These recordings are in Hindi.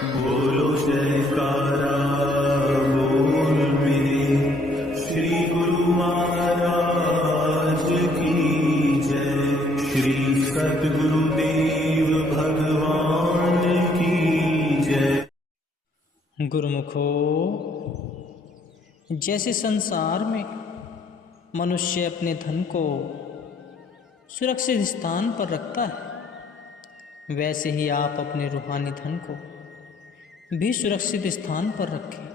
बोलो जयकारा बोल मेरे श्री गुरु महाराज की जय। श्री सद्गुरुदेव भगवान की जय। गुरुमुखो, जैसे संसार में मनुष्य अपने धन को सुरक्षित स्थान पर रखता है, वैसे ही आप अपने रूहानी धन को भी सुरक्षित स्थान पर रखें,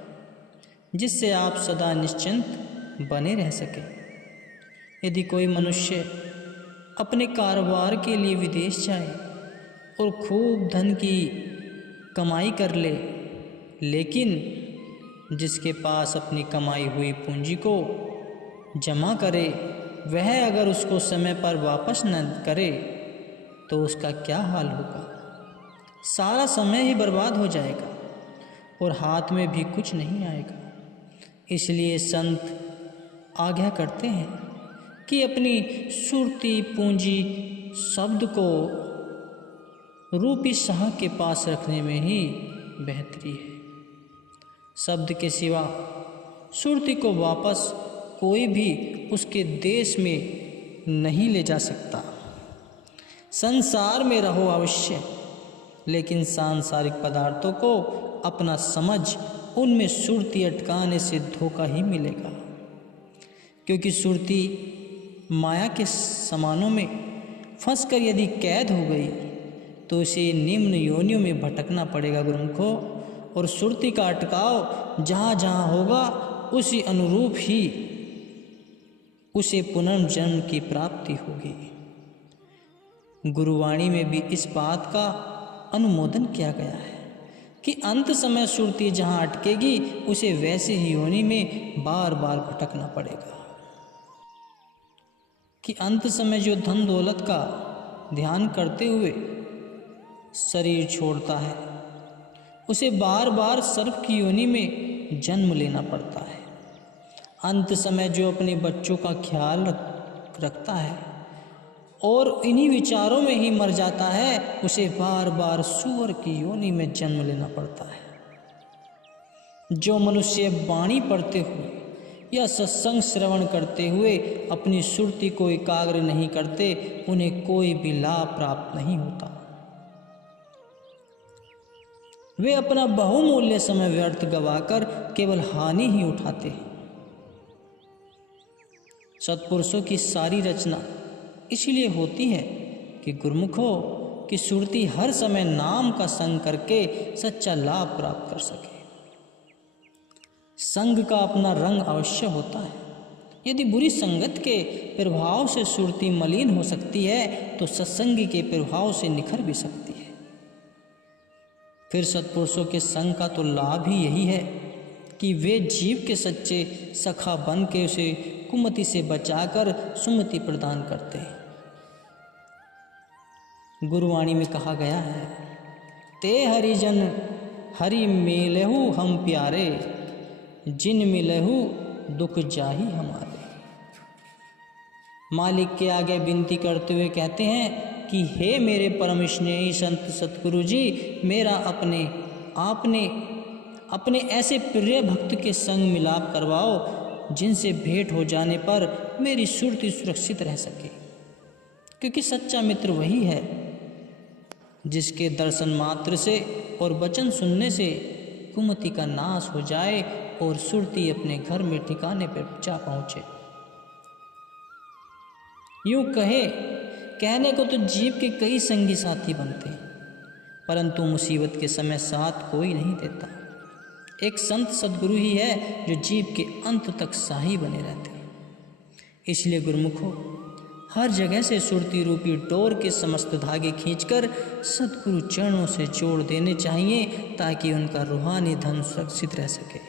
जिससे आप सदा निश्चिंत बने रह सकें। यदि कोई मनुष्य अपने कारोबार के लिए विदेश जाए और खूब धन की कमाई कर ले, लेकिन जिसके पास अपनी कमाई हुई पूंजी को जमा करे, वह अगर उसको समय पर वापस न करे तो उसका क्या हाल होगा। सारा समय ही बर्बाद हो जाएगा और हाथ में भी कुछ नहीं आएगा। इसलिए संत आज्ञा करते हैं कि अपनी सुरती पूंजी शब्द को रूपी शाह के पास रखने में ही बेहतरी है। शब्द के सिवा सुरती को वापस कोई भी उसके देश में नहीं ले जा सकता। संसार में रहो अवश्य, लेकिन सांसारिक पदार्थों को अपना समझ उनमें सुरती अटकाने से धोखा ही मिलेगा, क्योंकि सुरती माया के सामानों में फंसकर यदि कैद हो गई तो उसे निम्न योनियों में भटकना पड़ेगा गुरुमुखो। और सुरती का अटकाव जहाँ जहाँ होगा उसी अनुरूप ही उसे पुनर्जन्म की प्राप्ति होगी। गुरुवाणी में भी इस बात का अनुमोदन किया गया है कि अंत समय सुरती जहाँ अटकेगी उसे वैसे ही योनि में बार बार भटकना पड़ेगा। कि अंत समय जो धन दौलत का ध्यान करते हुए शरीर छोड़ता है, उसे बार बार सर्प की योनि में जन्म लेना पड़ता है। अंत समय जो अपने बच्चों का ख्याल रखता है और इन्हीं विचारों में ही मर जाता है, उसे बार बार सूअर की योनि में जन्म लेना पड़ता है। जो मनुष्य वाणी पढ़ते हुए या सत्संग श्रवण करते हुए अपनी सुरती को एकाग्र नहीं करते, उन्हें कोई भी लाभ प्राप्त नहीं होता। वे अपना बहुमूल्य समय व्यर्थ गवाकर केवल हानि ही उठाते हैं। सत्पुरुषों की सारी रचना इसीलिए होती है कि गुरुमुखों की सुरती हर समय नाम का संग करके सच्चा लाभ प्राप्त कर सके। संग का अपना रंग अवश्य होता है। यदि बुरी संगत के प्रभाव से सुरती मलिन हो सकती है तो सत्संगी के प्रभाव से निखर भी सकती है। फिर सत्पुरुषों के संग का तो लाभ ही यही है कि वे जीव के सच्चे सखा बन के उसे कुमति से बचाकर सुमति प्रदान करते हैं। गुरुवाणी में कहा गया है, ते हरिजन हरि मिलहु हम प्यारे, जिन मिलहु दुख जाही हमारे। मालिक के आगे विनती करते हुए कहते हैं कि हे मेरे परम स्नेही संत सतगुरु जी, मेरा अपने ऐसे प्रिय भक्त के संग मिलाप करवाओ जिनसे भेंट हो जाने पर मेरी सुरती सुरक्षित रह सके। क्योंकि सच्चा मित्र वही है जिसके दर्शन मात्र से और वचन सुनने से कुमति का नाश हो जाए और सुरती अपने घर में ठिकाने पर जा पहुँचे। यूँ कहने को तो जीव के कई संगी साथी बनते हैं, परंतु मुसीबत के समय साथ कोई नहीं देता। एक संत सद्गुरु ही है जो जीव के अंत तक साही बने रहते हैं। इसलिए गुरुमुखों, हर जगह से सुरती रूपी डोर के समस्त धागे खींचकर सद्गुरु चरणों से जोड़ देने चाहिए, ताकि उनका रूहानी धन सुरक्षित रह सके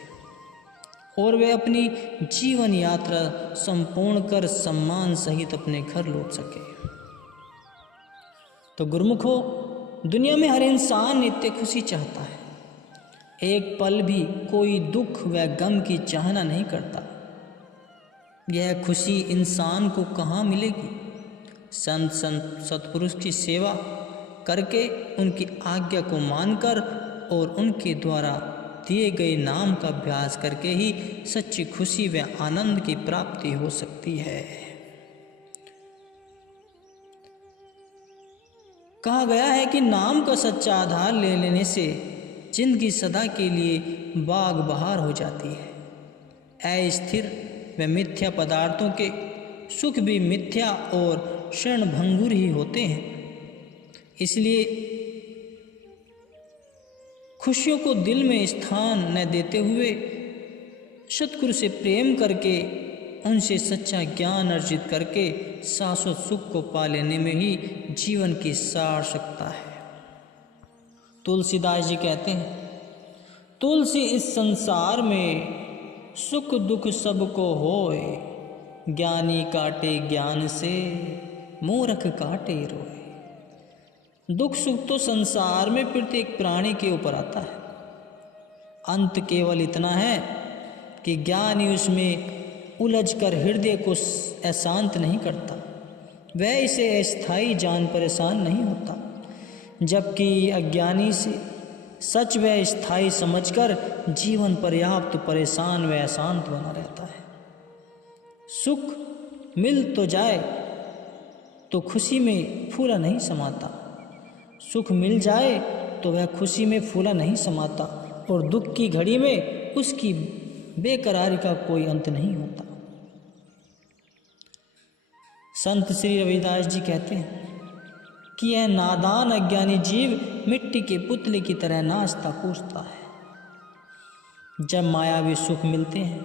और वे अपनी जीवन यात्रा संपूर्ण कर सम्मान सहित अपने घर लौट सके। तो गुरुमुखों, दुनिया में हर इंसान नित्य खुशी चाहता है। एक पल भी कोई दुख व गम की चाहना नहीं करता। यह खुशी इंसान को कहाँ मिलेगी? संत सत्पुरुष की सेवा करके, उनकी आज्ञा को मानकर और उनके द्वारा दिए गए नाम का अभ्यास करके ही सच्ची खुशी व आनंद की प्राप्ति हो सकती है। कहा गया है कि नाम का सच्चा आधार ले लेने से जिंदगी सदा के लिए बाग बहार हो जाती है। अस्थिर व मिथ्या पदार्थों के सुख भी मिथ्या और क्षणभंगुर ही होते हैं। इसलिए खुशियों को दिल में स्थान न देते हुए सतगुरु से प्रेम करके उनसे सच्चा ज्ञान अर्जित करके शाश्वत सुख को पा लेने में ही जीवन की सार्थकता है। तुलसीदास जी कहते हैं, तुलसी इस संसार में सुख दुख सबको होए, ज्ञानी काटे ज्ञान से मूर्ख काटे रोए। दुख सुख तो संसार में प्रत्येक प्राणी के ऊपर आता है। अंत केवल इतना है कि ज्ञानी उसमें उलझकर हृदय को अशांत नहीं करता, वह इसे अस्थायी जान परेशान नहीं होता, जबकि अज्ञानी से सच व स्थायी समझकर जीवन पर्याप्त परेशान व अशांत बना रहता है। सुख मिल तो जाए तो खुशी में फूला नहीं समाता, सुख मिल जाए तो वह खुशी में फूला नहीं समाता, और दुख की घड़ी में उसकी बेकरारी का कोई अंत नहीं होता। संत श्री रविदास जी कहते हैं कि यह नादान अज्ञानी जीव मिट्टी के पुतले की तरह नाचता कूदता है। जब मायावी सुख मिलते हैं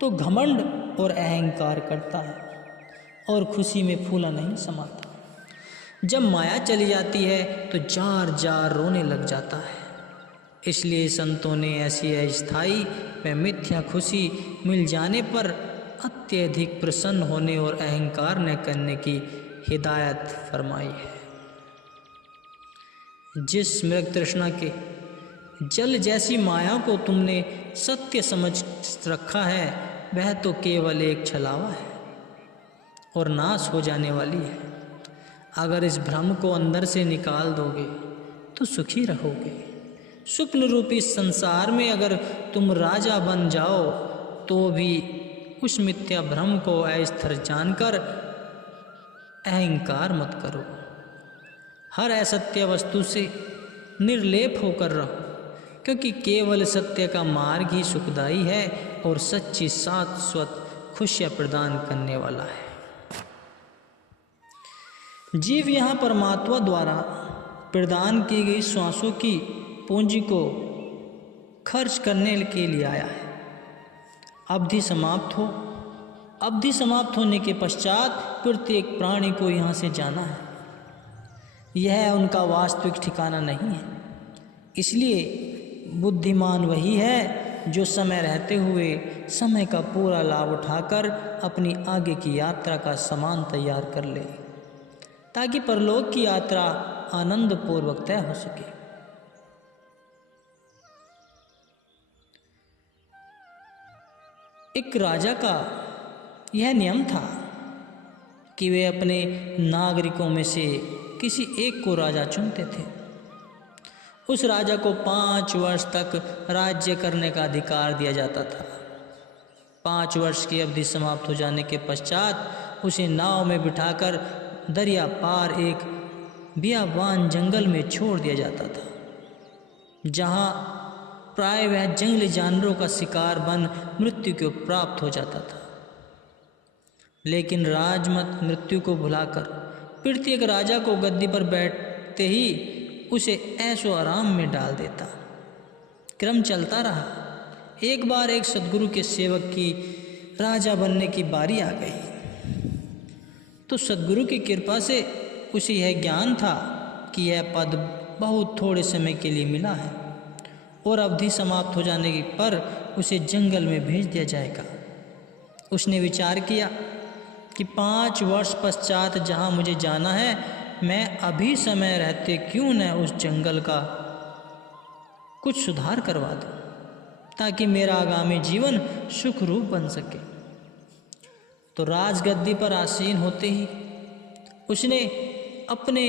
तो घमंड और अहंकार करता है और खुशी में फूला नहीं समाता। जब माया चली जाती है तो जार जार रोने लग जाता है। इसलिए संतों ने ऐसी अस्थायी व मिथ्या खुशी मिल जाने पर अत्यधिक प्रसन्न होने और अहंकार न करने की हिदायत फरमाई है। जिस मृग तृष्णा के जल जैसी माया को तुमने सत्य समझ रखा है, वह तो केवल एक छलावा है और नाश हो जाने वाली है। अगर इस भ्रम को अंदर से निकाल दोगे तो सुखी रहोगे। स्वप्न रूपी संसार में अगर तुम राजा बन जाओ तो भी उस मिथ्या भ्रम को अस्थिर जानकर अहंकार मत करो। हर असत्य वस्तु से निर्लेप होकर रहो, क्योंकि केवल सत्य का मार्ग ही सुखदायी है और सच्ची शाश्वत खुशियाँ प्रदान करने वाला है। जीव यहाँ परमात्मा द्वारा प्रदान की गई श्वासों की पूंजी को खर्च करने के लिए आया है। अवधि समाप्त होने के पश्चात प्रत्येक प्राणी को यहाँ से जाना है। यह उनका वास्तविक ठिकाना नहीं है। इसलिए बुद्धिमान वही है जो समय रहते हुए समय का पूरा लाभ उठाकर अपनी आगे की यात्रा का सामान तैयार कर ले, ताकि परलोक की यात्रा आनंद पूर्वक तय हो सके। एक राजा का यह नियम था कि वे अपने नागरिकों में से किसी एक को राजा चुनते थे। उस राजा को 5 वर्ष तक राज्य करने का अधिकार दिया जाता था। 5 वर्ष की अवधि समाप्त हो जाने के पश्चात उसे नाव में बिठाकर दरिया पार एक बियाबान जंगल में छोड़ दिया जाता था, जहाँ प्राय वह जंगली जानवरों का शिकार बन मृत्यु को प्राप्त हो जाता था। लेकिन राजमत मृत्यु को भुलाकर प्रत्येक राजा को गद्दी पर बैठते ही उसे ऐशो आराम में डाल देता। क्रम चलता रहा। एक बार एक सद्गुरु के सेवक की राजा बनने की बारी आ गई, तो सद्गुरु की कृपा से उसे यह ज्ञान था कि यह पद बहुत थोड़े समय के लिए मिला है और अवधि समाप्त हो जाने पर उसे जंगल में भेज दिया जाएगा। उसने विचार किया कि 5 वर्ष पश्चात जहाँ मुझे जाना है, मैं अभी समय रहते क्यों न उस जंगल का कुछ सुधार करवा दूं, ताकि मेरा आगामी जीवन सुखरूप बन सके। तो राजगद्दी पर आसीन होते ही उसने अपने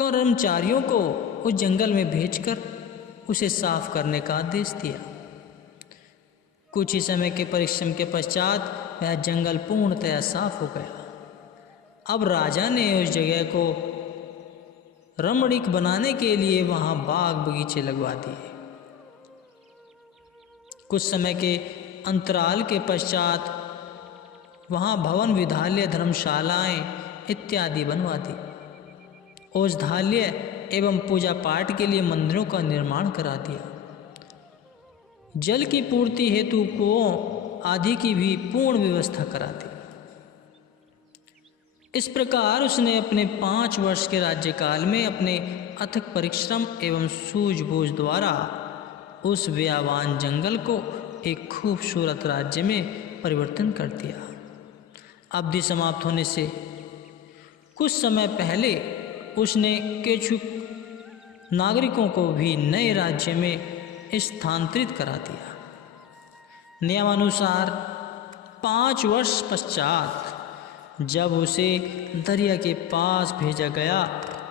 कर्मचारियों को उस जंगल में भेजकर उसे साफ करने का आदेश दिया। कुछ ही समय के परिश्रम के पश्चात वह जंगल पूर्णतया साफ हो गया। अब राजा ने उस जगह को रमणीक बनाने के लिए वहां बाग बगीचे लगवा दिए। कुछ समय के अंतराल के पश्चात वहां भवन, विद्यालय, धर्मशालाएं इत्यादि बनवा दी। औषधालय एवं पूजा पाठ के लिए मंदिरों का निर्माण करा दिया। जल की पूर्ति हेतु कुओं आदि की भी पूर्ण व्यवस्था करा दी। इस प्रकार उसने अपने 5 वर्ष के राज्यकाल में अपने अथक परिश्रम एवं सूझबूझ द्वारा उस व्यावान जंगल को एक खूबसूरत राज्य में परिवर्तन कर दिया। अवधि समाप्त होने से कुछ समय पहले उसने केछुक नागरिकों को भी नए राज्य में स्थानांतरित करा दिया। नियमानुसार 5 वर्ष पश्चात जब उसे दरिया के पास भेजा गया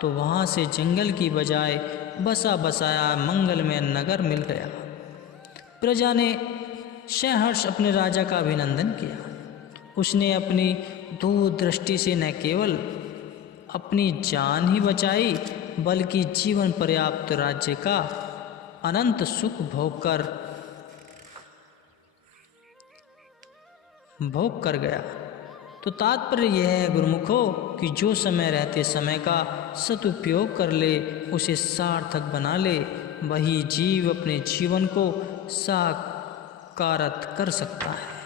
तो वहाँ से जंगल की बजाय बसा बसाया मंगलमय नगर मिल गया। प्रजा ने सहर्ष अपने राजा का अभिनंदन किया। उसने अपनी दूरदृष्टि से न केवल अपनी जान ही बचाई बल्कि जीवन पर्याप्त राज्य का अनंत सुख भोग कर गया। तो तात्पर्य यह है गुरुमुखों कि जो समय रहते समय का सदुपयोग कर ले, उसे सार्थक बना ले, वही जीव अपने जीवन को साकारत कर सकता है।